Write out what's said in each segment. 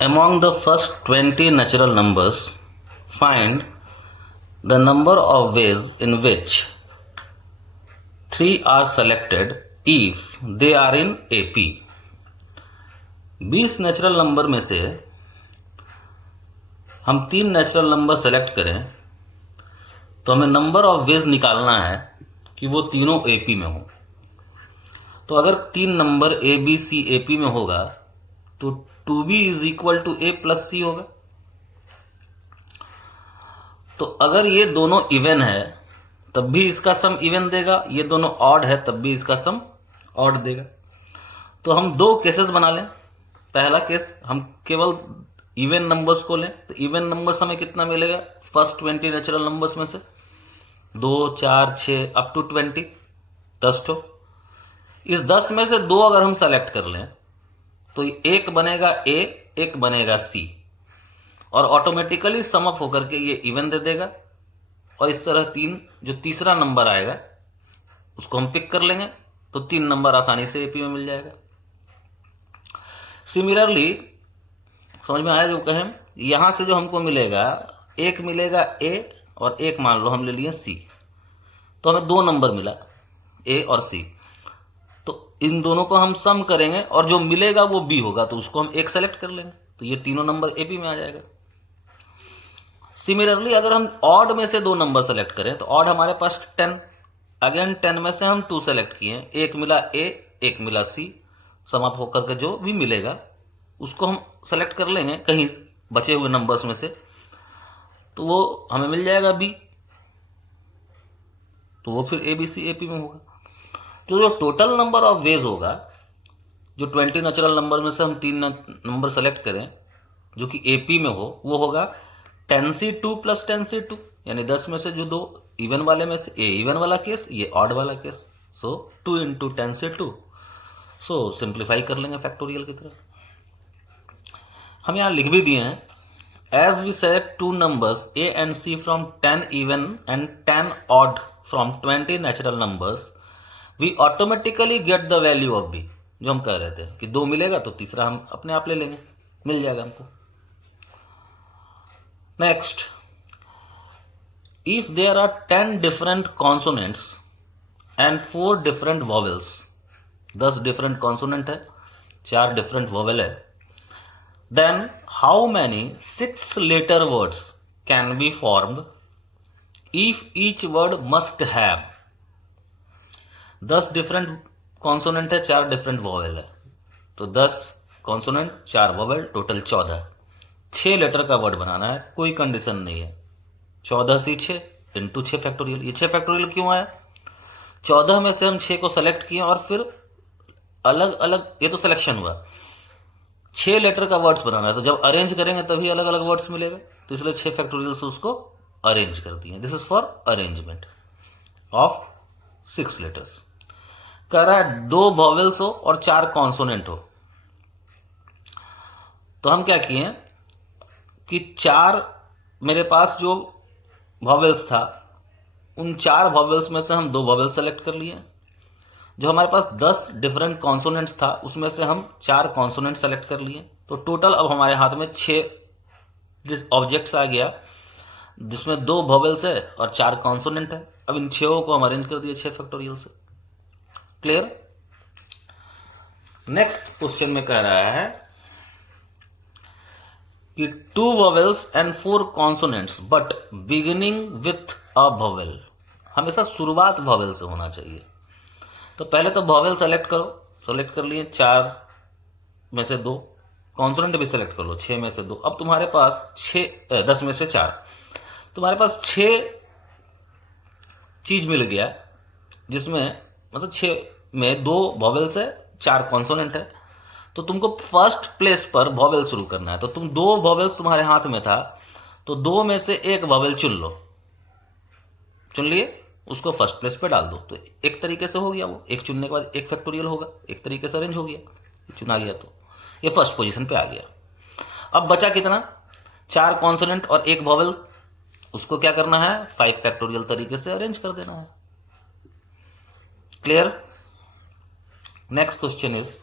Among the first 20 natural numbers, find the number of ways in which 3 are selected if they are in AP. 20 natural number में से हम 3 natural number select करें तो हमें number of veg निकालना है कि वो तीनों एपी में हो। तो अगर 3 number A B C AP में होगा तो 2b is equal to A plus C होगा। तो अगर ये दोनों इवन है तब भी इसका सम इवन देगा, ये दोनों ऑड है तब भी इसका सम ऑड देगा। तो हम 2 केसेस बना लें। पहला केस हम केवल इवन नंबर्स को लें तो इवन नंबर्स हमें कितना मिलेगा, फर्स्ट 20 नेचुरल नंबर्स में से 2 4 6 अप टू 20 10 ठो। इस 10 में से 2 अगर हम सेलेक्ट कर लें तो एक बनेगा ए, एक बनेगा सी, और ऑटोमेटिकली सम अप होकर के ये इवन दे देगा। और इस तरह 3 जो तीसरा नंबर आएगा उसको हम पिक कर लेंगे तो 3 नंबर आसानी से एपी में मिल जाएगा। सिमिलरली समझ में आया जो कहें, यहां से जो हमको मिलेगा, एक मिलेगा ए और एक मान लो हम ले लिए सी, तो हमें 2 नंबर मिला ए और सी। तो इन दोनों को हम सम करेंगे और जो मिलेगा वो बी होगा तो उसको हम एक सेलेक्ट कर लेंगे तो ये तीनों नंबर एपी में आ जाएगा। सिमिलरली अगर हम ऑड में से 2 नंबर सेलेक्ट करें तो ऑड हमारे पास 10, अगेन 10 में से हम 2 सेलेक्ट किए, एक मिला ए एक मिला सी, समाप्त होकर के जो भी मिलेगा उसको हम सेलेक्ट कर लेंगे कहीं बचे हुए नंबर्स में से, तो वो हमें मिल जाएगा बी, तो वो फिर ए बी सी एपी में होगा। तो जो टोटल नंबर ऑफ वेज होगा, जो 20 नेचुरल नंबर में से हम 3 नंबर सेलेक्ट करें जो कि एपी में हो, वो होगा 10c2 प्लस 10c2, यानी 10 में से जो 2 इवन वाले में से ए इवन वाला केस, ये ऑड वाला केस, सो 2 इंटू 10c2। सो सिंप्लीफाई कर लेंगे फैक्टोरियल की तरह। हम यहां लिख भी दिए हैं, as we select 2 numbers a and c from 10 even and 10 odd from 20 natural numbers, we automatically get the value of b. जो हम कह रहे थे कि 2 मिलेगा तो तीसरा हम अपने आप ले लेंगे, मिल जाएगा हमको। Next, if there are 10 different consonants and 4 different vowels, 10 different consonant है, 4 डिफरेंट वॉवेल है, then how many 6 letter words can be formed if each word must have 10 different consonant है, 4 डिफरेंट वॉवेल है, तो 10 कॉन्सोनेंट 4 वॉवेल, टोटल 14। 6 लेटर का word बनाना है, कोई condition नहीं है। 14 से 6 इंटू 6 फैक्टोरियल। ये 6 फैक्टोरियल क्यों आया, 14 में से हम 6 को सेलेक्ट किए और फिर अलग अलग, ये तो सिलेक्शन हुआ, 6 लेटर का वर्ड्स बनाना है, तो जब अरेंज करेंगे तभी अलग अलग वर्ड्स मिलेगा, तो इसलिए 6 फैक्टोरियल से उसको अरेंज कर दिए। This is for arrangement of 6 letters. कह रहा है 2 वॉवेल्स हो और 4 कॉन्सोनेंट हो, तो हम क्या किए कि 4 मेरे पास जो वॉवेल्स था उन 4 वॉवेल्स में से हम 2 वॉवेल्स सेलेक्ट कर लिए। जो हमारे पास 10 डिफरेंट कॉन्सोनेंट्स था उसमें से हम 4 कॉन्सोनेंट सेलेक्ट कर लिए, तो टोटल अब हमारे हाथ में 6 ऑब्जेक्ट्स आ गया जिसमें 2 वॉवेल्स है और 4 कॉन्सोनेंट है। अब इन 6 को हम अरेंज कर दिए 6 फैक्टोरियल से। क्लियर। नेक्स्ट क्वेश्चन में कह रहा है कि 2 vowels and 4 consonants but beginning with a vowel, हमेशा शुरुआत वॉवेल से होना चाहिए। तो पहले तो वॉवेल सेलेक्ट करो, सेलेक्ट कर लिए 4 में से 2, कॉन्सोनेंट भी सेलेक्ट कर लो 6 में से 2। अब तुम्हारे पास 10 में से 4, तुम्हारे पास 6 चीज मिल गया जिसमें मतलब 6 में 2 वॉवेल्स है 4 कॉन्सोनेंट है, तो तुमको फर्स्ट प्लेस पर वॉवेल शुरू करना है। तो तुम 2 वॉवेल्स तुम्हारे हाथ में था तो 2 में से 1 वॉवेल चुन लो, चुन लिए, उसको फर्स्ट प्लेस पे डाल दो, तो एक तरीके से हो गया, वो एक चुनने के बाद एक फैक्टोरियल होगा, एक तरीके से अरेंज हो गया, चुना गया तो ये फर्स्ट पोजीशन पे आ गया। अब बचा कितना, 4 कॉन्सोनेंट और 1 वॉवेल, उसको क्या करना है 5 फैक्टोरियल तरीके से अरेंज कर देना है। Clear. Next question is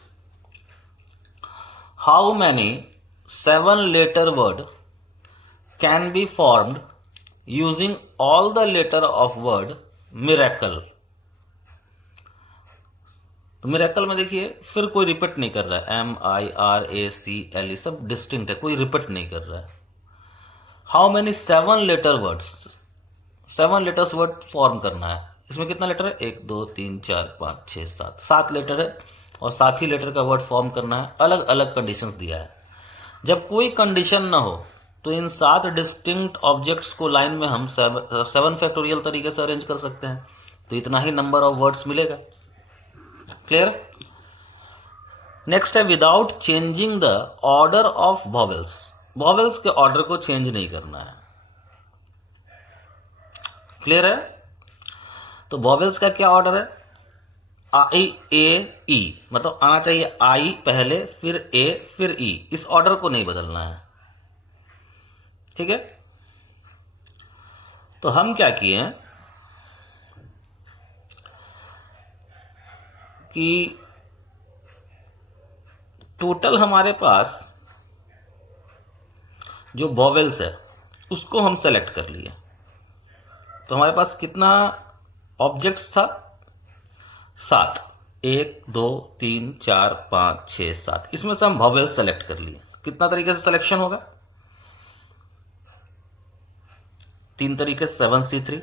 how many 7-letter word can be formed using all the letter of word miracle. तो मिरेकल में देखिए फिर कोई रिपीट नहीं कर रहा है, MIRACLE सब डिस्टिंक्ट है, कोई रिपीट नहीं कर रहा है. How many 7-letter words, 7 letters word form करना है. इसमें कितना लेटर है, 1 2 3 4 5 6 7, 7 लेटर है और 7 ही लेटर का वर्ड फॉर्म करना है. अलग अलग कंडीशंस दिया है. जब कोई कंडीशन ना हो तो इन 7 डिस्टिंक्ट ऑब्जेक्ट्स को लाइन में हम 7 फैक्टोरियल तरीके से अरेंज कर सकते हैं. तो इतना ही नंबर ऑफ वर्ड्स मिलेगा. क्लियर. नेक्स्ट है without changing the order of vowels. Vowels के ऑर्डर को चेंज नहीं करना है. क्लियर है. तो वॉवेल्स का क्या ऑर्डर है, आई ए ई, मतलब आना चाहिए आई पहले फिर ए फिर ई. इस ऑर्डर को नहीं बदलना है. ठीक है. तो हम क्या किए हैं कि टोटल हमारे पास जो वॉवेल्स है उसको हम सेलेक्ट कर लिए. तो हमारे पास कितना ऑब्जेक्ट्स था, 7, 1 2 3 4 5 6 7. इसमें से हम वॉवेल्स सेलेक्ट कर लिए. कितना तरीके से सिलेक्शन होगा, 3 तरीके से, 7C3.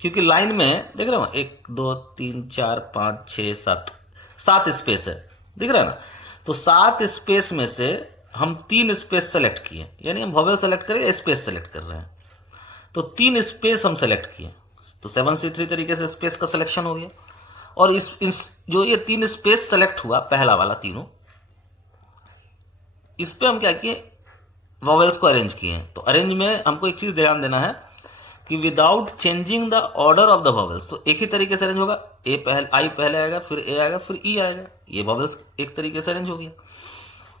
क्योंकि लाइन में देख रहे हो 1 2 3 4 5 6 7, 7 स्पेस है, दिख रहा है ना. तो 7 स्पेस में से हम 3 स्पेस सेलेक्ट किए, यानी हम वॉवेल सेलेक्ट करें स्पेस सेलेक्ट कर रहे हैं. तो 3 स्पेस हम सेलेक्ट किए. तो 7C3 तरीके से स्पेस का सिलेक्शन हो गया. और जो ये 3 स्पेस सेलेक्ट हुआ पहला वाला तीनों, इस पे हम क्या किए, वॉवेल्स को अरेंज किए. तो अरेंज में हमको एक चीज ध्यान देना है कि without changing the order of the vowels. तो एक ही तरीके से अरेंज होगा, आई पहले आएगा फिर ए आएगा फिर ई आएगा. ये वॉवेल्स एक तरीके से अरेंज हो गया.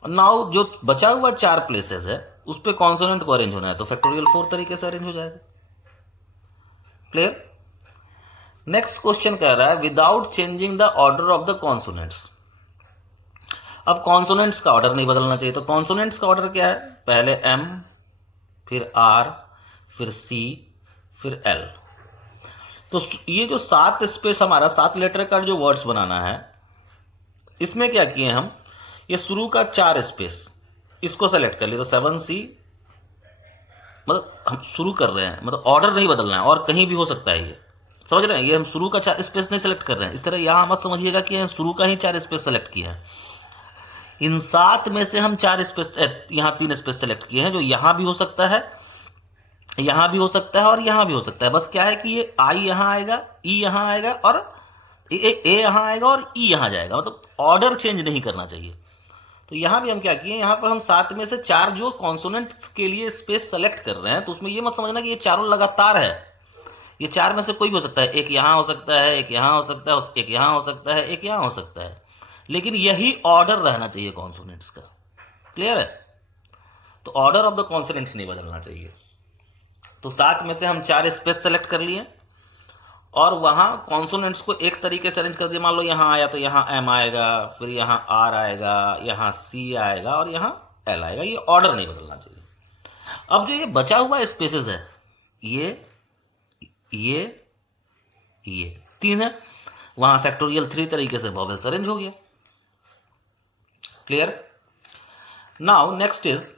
और नाउ जो बचा हुआ 4 प्लेसेस है उस पे कॉन्सोनेंट को अरेंज होना है. तो फैक्टोरियल 4 तरीके से अरेंज हो जाएगा. क्लियर. नेक्स्ट क्वेश्चन कह रहा है without changing the order of the consonants. अब कॉन्सोनेंट्स का ऑर्डर नहीं बदलना चाहिए. तो कॉन्सोनेंट्स का ऑर्डर क्या है, पहले एम फिर आर फिर सी फिर एल. तो ये जो 7 स्पेस हमारा 7 लेटर का जो वर्ड्स बनाना है, इसमें क्या किए हम, ये शुरू का 4 स्पेस इसको सेलेक्ट कर लिया. तो 7C, मतलब हम शुरू कर रहे हैं, मतलब ऑर्डर नहीं बदलना है. और कहीं भी हो सकता है, ये समझ रहे हैं. ये हम शुरू का 4 स्पेस नहीं सेलेक्ट कर रहे हैं. इस तरह यहां मत समझिएगा कि शुरू का ही 4 स्पेस सेलेक्ट किया है. इन 7 में से हम 4 स्पेस, यहां 3 स्पेस सेलेक्ट किए हैं, जो यहां भी हो सकता है, यहां भी हो सकता है और यहां भी हो सकता है. बस क्या है कि ये आई यहां आएगा, ई यहां आएगा और ए यहां आएगा और ई यहां जाएगा. मतलब ऑर्डर चेंज नहीं करना चाहिए. तो यहां भी हम क्या किए, यहां पर हम 7 में से 4 जो कॉन्सोनेंट्स के लिए स्पेस सेलेक्ट कर रहे हैं, तो उसमें ये मत समझना कि ये चारों लगातार है. ये 4 में से कोई भी हो सकता है. एक यहां हो सकता है, एक यहां हो सकता है, एक यहां हो सकता है, एक यहां हो सकता है. लेकिन यही ऑर्डर रहना चाहिए कॉन्सोनेंट्स का. क्लियर है. तो ऑर्डर ऑफ द कॉन्सोनेंट्स नहीं बदलना चाहिए. तो 7 में से हम 4 स्पेस सेलेक्ट कर लिए और वहां कॉन्सोनेंट्स को एक तरीके से अरेंज कर दिया. मान लो यहां आया तो यहां एम आएगा, फिर यहां आर आएगा, यहां सी आएगा और यहां एल आएगा. ये ऑर्डर नहीं बदलना चाहिए. अब जो ये बचा हुआ स्पेसेस है, ये 3 है, वहां फैक्टोरियल 3 तरीके से वॉवेल्स अरेंज हो गया. Clear. Now next is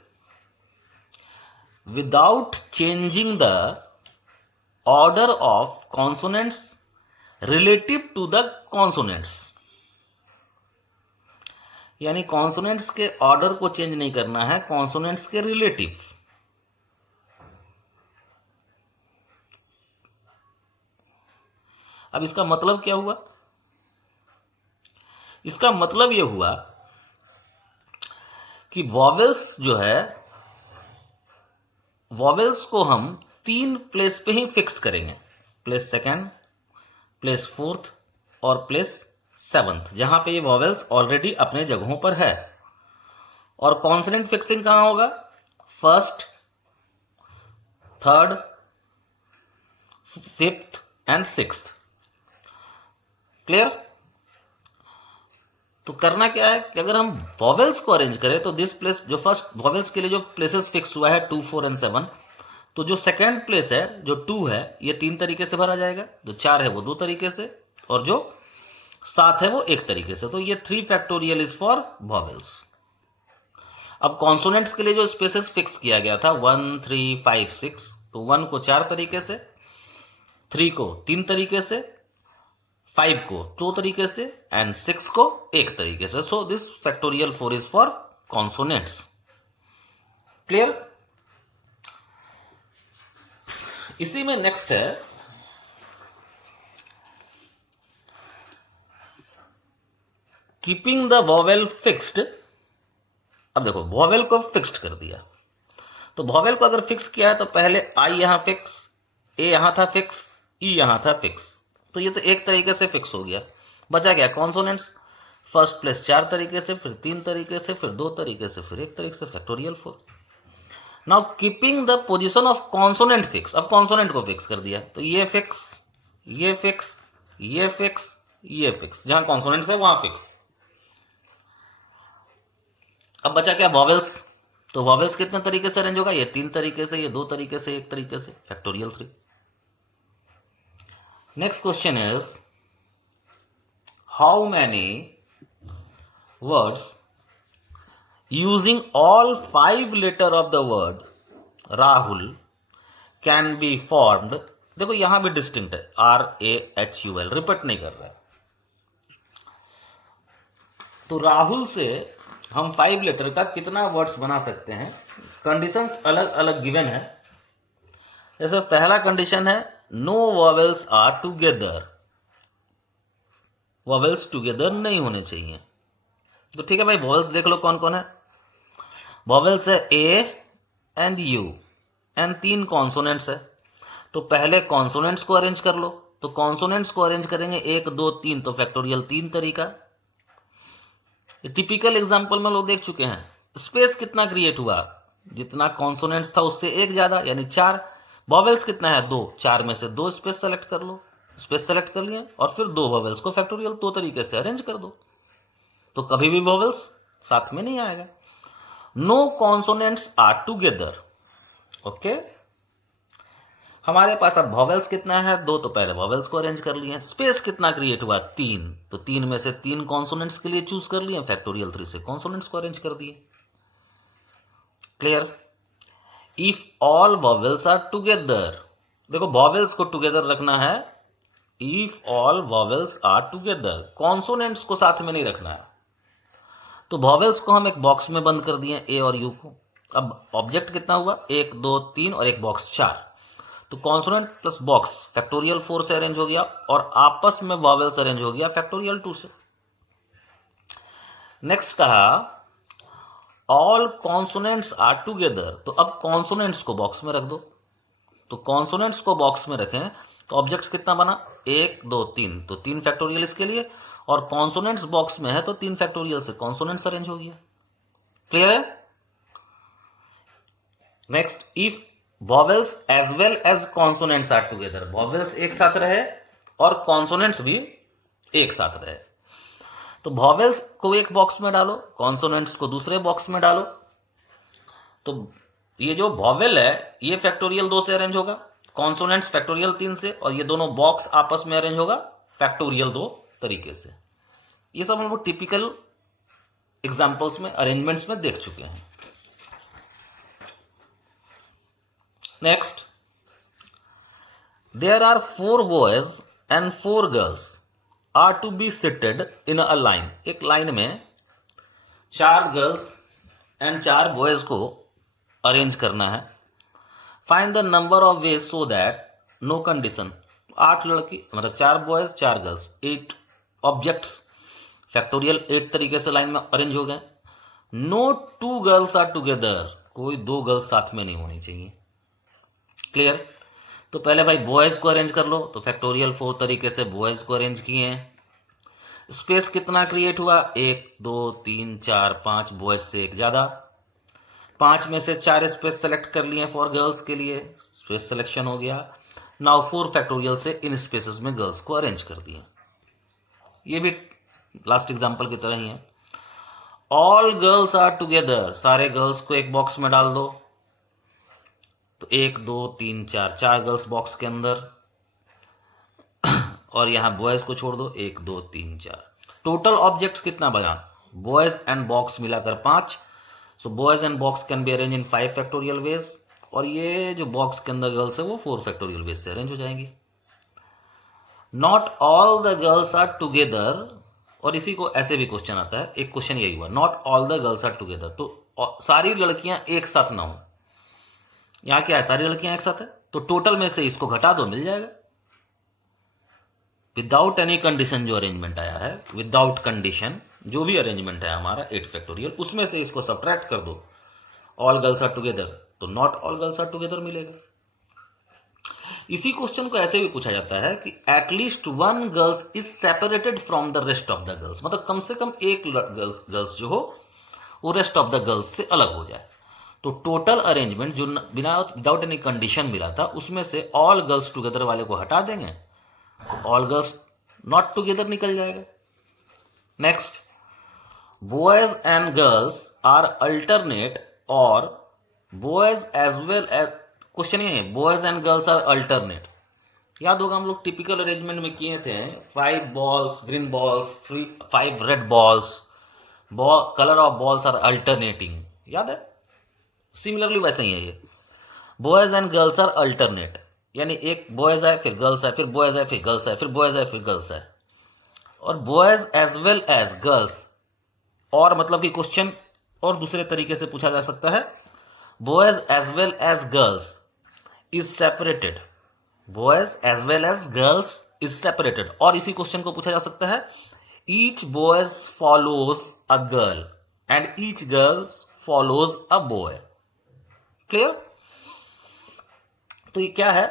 without changing the order of consonants relative to the consonants. यानी कॉन्सोनेंट्स के ऑर्डर को चेंज नहीं करना है, कॉन्सोनेंट्स के रिलेटिव. अब इसका मतलब क्या हुआ, इसका मतलब यह हुआ कि वॉवेल्स जो है, वॉवेल्स को हम 3 प्लेस पे ही फिक्स करेंगे. प्लेस 2nd, प्लेस 4th और प्लेस 7th, जहां पे ये वॉवेल्स ऑलरेडी अपने जगहों पर है. और कॉन्सोनेंट फिक्सिंग कहां होगा, 1st, 3rd, 5th and 6th. Clear. तो करना क्या है कि अगर हम वॉवेल्स को अरेंज करें तो दिस प्लेस, जो फर्स्ट वॉवेल्स के लिए जो प्लेसेस फिक्स हुआ है 2, 4 एंड 7, तो जो सेकेंड प्लेस है जो 2 है ये 3 तरीके से भरा जाएगा, जो 4 है वो 2 तरीके से, और जो 7 है वो 1 तरीके से। तो ये 3 फैक्टोरियल इज फॉर वॉवेल्स। अब कॉन्सोनेंट्स के लिए जो स्पेसेस फिक्स किया गया था 1, 3, 5, 6, तो 1 को 4 तरीके से, 3 को 3 तरीके से, 5 को 2 तरीके से एंड 6 को 1 तरीके से। So this factorial 4 is for consonants. Clear? इसी में नेक्स्ट है कीपिंग द वॉवेल फिक्स्ड। अब देखो वॉवेल को फिक्स्ड कर दिया, तो वॉवेल को अगर फिक्स किया है तो पहले आई यहां फिक्स, ए यहां था फिक्स, ई यहां था फिक्स, तो ये तो 1 तरीके से फिक्स हो गया। बचा क्या? कॉन्सोनेंट्स। फर्स्ट प्लेस 4 तरीके से, फिर 3 तरीके से, फिर 2 तरीके से, फिर 1 तरीके से, factorial 4। Now keeping the position of consonant fix. अब कॉन्सोनेंट को फिक्स कर दिया, तो ये फिक्स, ये फिक्स, ये फिक्स, ये फिक्स, जहां कॉन्सोनेंट्स है वहां फिक्स। अब बचा क्या? वॉवेल्स। तो वॉवेल्स कितने तरीके से अरेंज होगा? ये 3 तरीके से, ये 2 तरीके से, 1 तरीके से, factorial 3। Next question is how many words using all 5 letter of the word Rahul can be formed। देखो यहां भी डिस्टिंक्ट है, RAHUL, रिपीट नहीं कर रहा है। तो राहुल से हम 5 लेटर का कितना वर्ड्स बना सकते हैं? कंडीशंस अलग अलग गिवन है। जैसे पहला कंडीशन है no vowels are together, vowels together नहीं होने चाहिए। तो ठीक है भाई, वॉवेल्स देख लो कौन कौन है। वॉवेल्स है A and you and 3 consonants है। तो पहले कॉन्सोनेंट्स को अरेंज कर लो, तो कॉन्सोनेंट्स को अरेंज करेंगे 1, 2, 3, तो फैक्टोरियल 3 तरीका। ये टिपिकल एग्जांपल में लोग देख चुके हैं। स्पेस कितना क्रिएट हुआ? जितना कॉन्सोनेंट्स था उससे 1 ज्यादा, यानी 4। वॉवेल्स कितना है? 2, 4 में से 2 स्पेस सेलेक्ट कर लो, स्पेस सेलेक्ट कर लिए, और फिर 2 वॉवेल्स को फैक्टोरियल 2 तरीके से अरेंज कर दो, तो कभी भी वॉवेल्स साथ में नहीं आएगा। No consonants are together. Okay, हमारे पास अब वॉवेल्स कितना है? 2, तो पहले वॉवेल्स को अरेंज कर लिए। स्पेस कितना क्रिएट हुआ? 3, तो 3 में से 3 कॉन्सोनेंट्स के लिए चूज कर लिए, फैक्टोरियल 3 से कॉन्सोनेंट्स को अरेंज कर दिए। Clear? If all vowels are together, देखो वॉवेल्स को टुगेदर रखना है। If all vowels are together, consonants को साथ में नहीं रखना है। तो वॉवेल्स को हम एक बॉक्स में बंद कर दिए, ए और यू को। अब ऑब्जेक्ट कितना हुआ? 1, 2, 3 और एक बॉक्स 4। तो कॉन्सोनेंट प्लस बॉक्स फैक्टोरियल 4 से अरेंज हो गया, और आपस में वॉवेल्स अरेंज हो गया फैक्टोरियल 2 से। नेक्स्ट कहा ऑल कॉन्सोनेंट्स आर टुगेदर, तो अब कॉन्सोनेंट्स को बॉक्स में रख दो। तो कॉन्सोनेंट्स को बॉक्स में रखें तो ऑब्जेक्ट्स कितना बना? 1, 2, 3, तो 3 फैक्टोरियल इसके लिए, और कॉन्सोनेंट्स बॉक्स में है तो 3 फैक्टोरियल से कॉन्सोनेंट्स अरेंज हो गया। क्लियर है? Next, if vowels as well as consonants are together, vowels एक साथ रहे और कॉन्सोनेंट्स भी एक साथ रहे, तो वॉवेल्स को एक बॉक्स में डालो, कॉन्सोनेंट्स को दूसरे बॉक्स में डालो। तो ये जो वॉवेल है ये फैक्टोरियल 2 से अरेंज होगा, कॉन्सोनेंट्स फैक्टोरियल 3 से, और ये दोनों बॉक्स आपस में अरेंज होगा फैक्टोरियल 2 तरीके से। ये सब हम लोग टिपिकल एग्जांपल्स में, अरेंजमेंट्स में देख चुके हैं। Next, there are 4 boys and 4 girls are to be seated in a line. एक लाइन में 4 गर्ल्स एंड 4 बॉयज को अरेंज करना है। Find the number of ways so that no condition. 8 लड़की, मतलब 4 बॉयज 4 गर्ल्स, 8 ऑब्जेक्ट्स फैक्टोरियल 8 तरीके से line में अरेंज हो गए। नो 2 गर्ल्स आर टुगेदर, कोई 2 गर्ल्स साथ में नहीं होनी चाहिए। क्लियर? तो पहले भाई बॉयज को अरेंज कर लो, तो फैक्टोरियल 4 तरीके से बॉयज को अरेंज किए हैं। स्पेस कितना क्रिएट हुआ? 1, 2, 3, 4, 5, बॉयज से एक ज्यादा। 5 में से 4 स्पेस सेलेक्ट कर लिए फॉर गर्ल्स के लिए, स्पेस सिलेक्शन हो गया। नाउ 4 फैक्टोरियल से इन स्पेसेस में गर्ल्स को अरेंज कर दिए। ये भी लास्ट एग्जाम्पल की तरह ही है। ऑल गर्ल्स आर टुगेदर, सारे गर्ल्स को एक बॉक्स में डाल दो, तो 1 2 3 4, 4 गर्ल्स बॉक्स के अंदर, और यहां बॉयज को छोड़ दो, 1 2 3 4। टोटल ऑब्जेक्ट्स कितना बना, बॉयज एंड बॉक्स मिलाकर 5। So boys and box can be arrange in 5 factorial veg, और ये जो बॉक्स के अंदर गर्ल्स है वो 4 फैक्टोरियल वेज से अरेंज हो जाएंगी। Not all the girls are together, और इसी को ऐसे भी क्वेश्चन आता है, एक क्वेश्चन यही हुआ, not all the girls are together, तो सारी लड़कियां एक साथ ना हो। यहां क्या है, सारी लड़कियां एक साथ है, तो टोटल में से इसको घटा दो, मिल जाएगा। विदाउट एनी कंडीशन जो अरेंजमेंट आया है, विदाउट कंडीशन जो भी अरेंजमेंट है हमारा 8 फैक्टोरियल, उसमें से इसको सब्ट्रैक्ट कर दो, ऑल गर्ल्स आर टुगेदर, तो not all girls are together मिलेगा। इसी क्वेश्चन को ऐसे भी पूछा जाता है कि at least one girls is separated from the rest of the girls, मतलब कम से कम एक गर्ल्स जो हो वो रेस्ट ऑफ द गर्ल्स से अलग हो जाए। तो टोटल अरेंजमेंट जो बिना विदाउट एनी कंडीशन मिला था, उसमें से ऑल गर्ल्स टुगेदर वाले को हटा देंगे, ऑल गर्ल्स नॉट टुगेदर निकल जाएगा। Next, boys and girls are alternate, और boys as well as, question ये है boys and girls are alternate, याद होगा हम लोग टिपिकल अरेंजमेंट में किए थे, 5 balls green balls, 5 red balls, colour of balls are alternating, याद है। सिमिलरली वैसे ही है ये, boys and girls are alternate, यानी एक बॉयज आए फिर गर्ल्स आए, फिर बॉयज आए फिर गर्ल्स आए, फिर बॉयज आए फिर गर्ल्स आए, और boys as well as girls, और मतलब कि क्वेश्चन और दूसरे तरीके से पूछा जा सकता है, boys as well as girls is separated, boys as well as girls is separated, और इसी क्वेश्चन को पूछा जा सकता है, each boys follows a girl and each girl follows a boy. Clear. तो ये क्या है,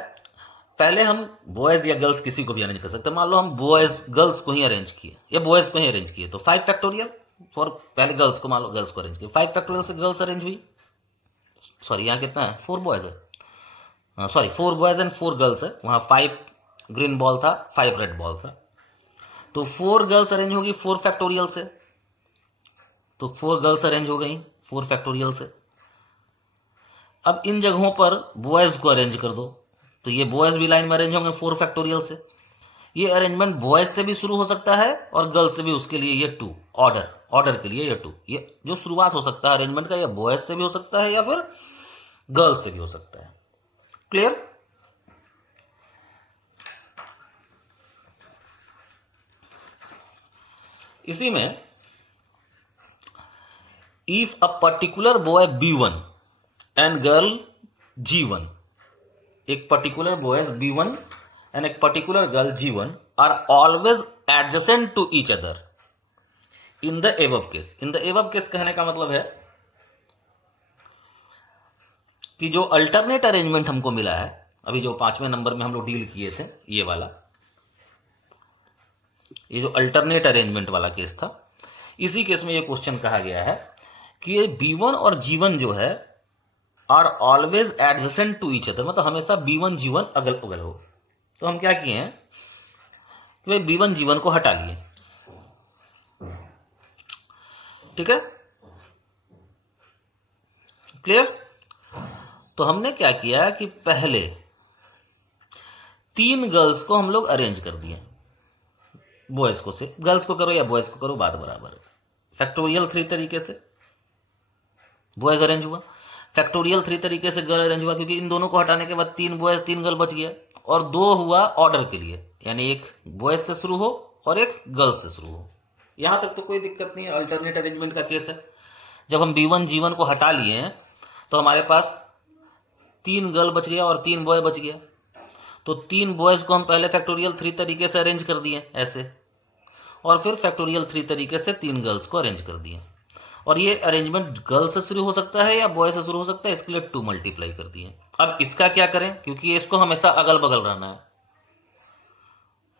पहले हम बॉयज या गर्ल्स किसी को भी अरेंज कर सकते हैं, मान लो हम बॉयज गर्ल्स को ही अरेंज किए या बॉयज को ही अरेंज किए, तो 5 फैक्टोरियल फॉर, पहले गर्ल्स को मान लो गर्ल्स को अरेंज किया, 5 फैक्टोरियल से गर्ल्स अरेंज हुई, सॉरी यहाँ कितना है 4 बॉयज है, सॉरी 4 बॉयज एंड 4 गर्ल्स है, वहां 5 ग्रीन बॉल था 5 रेड बॉल था, तो 4 गर्ल्स अरेंज होगी 4 फैक्टोरियल से, तो 4 गर्ल्स अरेंज हो गई 4 फैक्टोरियल से। अब इन जगहों पर बॉयज को अरेंज कर दो, तो ये बॉयज भी लाइन में अरेंज होंगे 4 फैक्टोरियल से। ये अरेंजमेंट बॉयज से भी शुरू हो सकता है और गर्ल्स से भी, उसके लिए ये 2 ऑर्डर के लिए ये 2, ये जो शुरुआत हो सकता है अरेंजमेंट का, ये बॉयज से भी हो सकता है या फिर गर्ल्स से भी हो सकता है। क्लियर। इसी में if a particular boy B1 and girl G1, एक पर्टिकुलर बॉयज B1 एंड एक particular girl G1 are always adjacent to each other in the above case. In the above case कहने का मतलब है कि जो अल्टरनेट अरेंजमेंट हमको मिला है, अभी जो 5वें नंबर में हम लोग डील किए थे, ये वाला, ये जो अल्टरनेट अरेंजमेंट वाला केस था, इसी केस में ये क्वेश्चन कहा गया है कि ये B1 और G1 जो है are always adjacent to each other, मतलब हमेशा B1 G1 अगल बगल हो। तो हम क्या किए हैं कि भाई B1 G1 को हटा लिए, ठीक है, क्लियर। तो हमने क्या किया कि पहले 3 गर्ल्स को हम लोग अरेंज कर दिए, बॉयज को से, गर्ल्स को करो या बॉयज को करो बात बराबर है। फैक्टोरियल 3 तरीके से बॉयज अरेंज हुआ, फैक्टोरियल 3 तरीके से गर्ल अरेंज हुआ, क्योंकि इन दोनों को हटाने के बाद 3 बॉयज 3 गर्ल बच गया, और 2 हुआ ऑर्डर के लिए, यानी एक बॉयज से शुरू हो और एक गर्ल्स से शुरू हो। यहां तक तो कोई दिक्कत नहीं है, अल्टरनेट अरेंजमेंट का केस है। जब हम B1 G1 को हटा लिए हैं तो हमारे पास 3 गर्ल बच गया और 3 बॉय बच गया, तो 3 बॉयज को हम पहले फैक्टोरियल 3 तरीके से अरेंज कर दिए ऐसे, और फिर फैक्टोरियल 3 तरीके से 3 गर्ल्स को अरेंज कर दिए, और ये अरेंजमेंट गर्ल से शुरू हो सकता है या बॉय से शुरू हो सकता है, इसके लिए 2 मल्टीप्लाई कर दिए। अब इसका क्या करें, क्योंकि इसको हमेशा अगल बगल रहना है,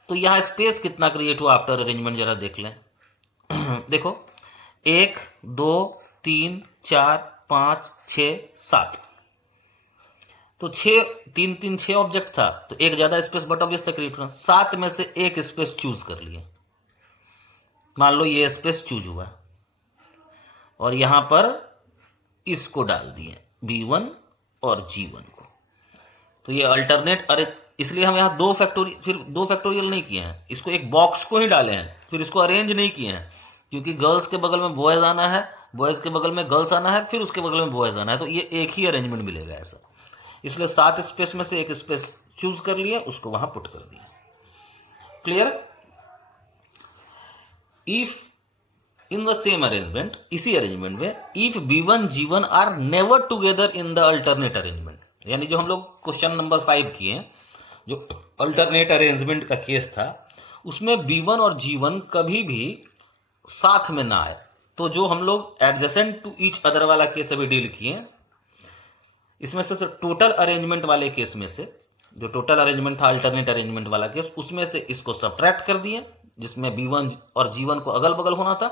तो यहां स्पेस कितना क्रिएट हुआ आफ्टर अरेंजमेंट जरा देख लें। देखो 1 2 3 4 5 6 7, तो 6 3 3 6 ऑब्जेक्ट था, तो एक ज्यादा स्पेस बट ऑब्वियस क्रिएट हुआ, 7 में से एक स्पेस चूज कर लिए, मान लो ये स्पेस चूज हुआ और यहां पर इसको डाल दिए B1 और G1 को, तो ये अल्टरनेट, अरे इसलिए हम यहाँ दो फैक्टोरियल नहीं किए हैं, इसको एक बॉक्स को ही डाले हैं, फिर इसको अरेंज नहीं किए हैं, क्योंकि गर्ल्स के बगल में बॉयज आना है, बॉयज के बगल में गर्ल्स आना है, फिर उसके बगल में बॉयज आना है, तो ये एक ही अरेंजमेंट मिलेगा ऐसा। इसलिए 7 स्पेस में से एक स्पेस चूज कर लिए, उसको वहां पुट कर दिया। Clear? If in the same arrangement, इसी अरेंजमेंट में, if B1 G1 are never together in the alternate arrangement, यानी जो हम लोग क्वेश्चन नंबर 5 किए हैं, जो अल्टरनेट अरेंजमेंट का केस था, उसमें B1 और G1 कभी भी साथ में ना आए, तो जो हम लोग एडजेसेंट टू ईच अदर वाला केस अभी डील किए, इसमें से टोटल अरेंजमेंट वाले केस में से, जो टोटल अरेंजमेंट था अल्टरनेट अरेंजमेंट वाला केस, उसमें से इसको सब्ट्रैक्ट कर दिए, जिसमें B1 और G1 को अगल बगल होना था,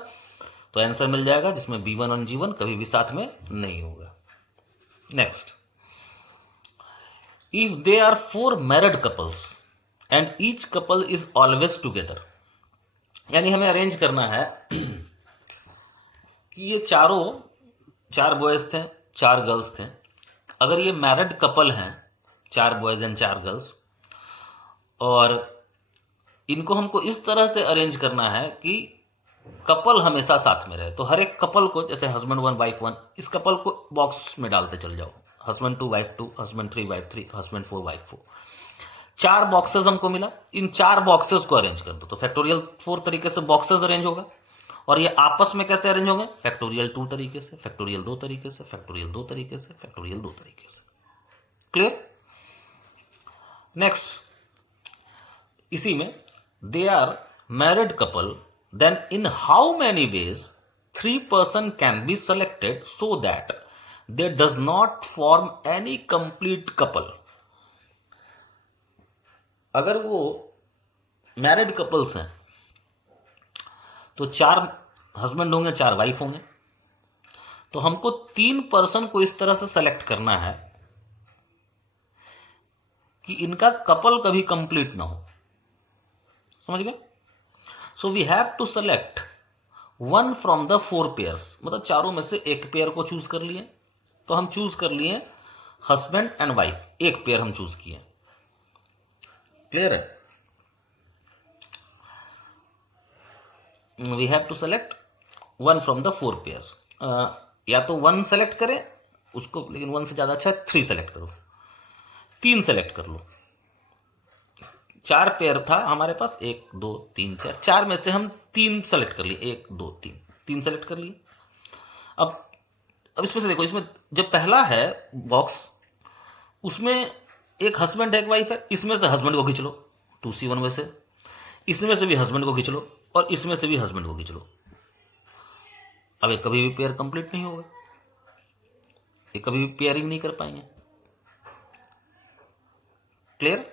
तो आंसर मिल जाएगा जिसमें B1 और G1 कभी भी साथ में नहीं होगा। Next, if they are 4 married couples and each couple is always together, यानी हमें अरेंज करना है कि ये चार बॉयज थे, 4 गर्ल्स थे, अगर ये मैरिड कपल हैं, 4 बॉयज एंड 4 गर्ल्स, और इनको हमको इस तरह से अरेंज करना है कि कपल हमेशा साथ में रहे, तो हर एक कपल को, जैसे हस्बैंड 1 वाइफ 1, इस कपल को बॉक्स में डालते चल जाओ, husband 2 wife 2, husband 3 wife 3, husband 4 wife 4, 4 boxes हमको मिला, इन 4 बॉक्सेस को अरेंज कर दो, तो फैक्टोरियल 4 तरीके से बॉक्सेस अरेंज होगा, और ये आपस में कैसे अरेंज होंगे, फैक्टोरियल 2 तरीके से, फैक्टोरियल 2 तरीके से, फैक्टोरियल 2 तरीके से, फैक्टोरियल 2 तरीके से। क्लियर? नेक्स्ट, इसी में they are married couple, then in how many ways 3 person can be selected so that they does not form any complete couple। अगर वो मैरिड कपल्स हैं तो 4 हस्बैंड होंगे, 4 वाइफ होंगे, तो हमको 3 पर्सन को इस तरह से सेलेक्ट करना है कि इनका कपल कभी कंप्लीट ना हो। समझ गए? So we have to select 1 from the 4 pairs, मतलब चारों में से एक पेयर को चूज कर लिए, तो हम चूज कर लिए हस्बैंड एंड वाइफ, एक पेयर हम चूज किए। क्लियर है? We have to select 1 from the 4 pairs, या तो 1 सेलेक्ट करें उसको, लेकिन 1 से ज्यादा अच्छा है 3 सेलेक्ट करो, 3 सेलेक्ट कर लो। 4 पेयर था हमारे पास, 1 2 3 4, 4 में से हम 3 सेलेक्ट कर लिए, 1 2 3 सेलेक्ट कर लिए। अब इसमें से देखो, इसमें जो पहला है बॉक्स, उसमें एक हस्बैंड है, एक वाइफ है, इसमें से हस्बैंड को खींच लो 2C1 में से, इसमें से भी हस्बैंड को खींच लो, और इसमें से भी हस्बैंड को खींच लो। अब ये कभी भी पेयर कंप्लीट नहीं होगा, ये कभी भी पेयरिंग नहीं कर पाएंगे। क्लियर?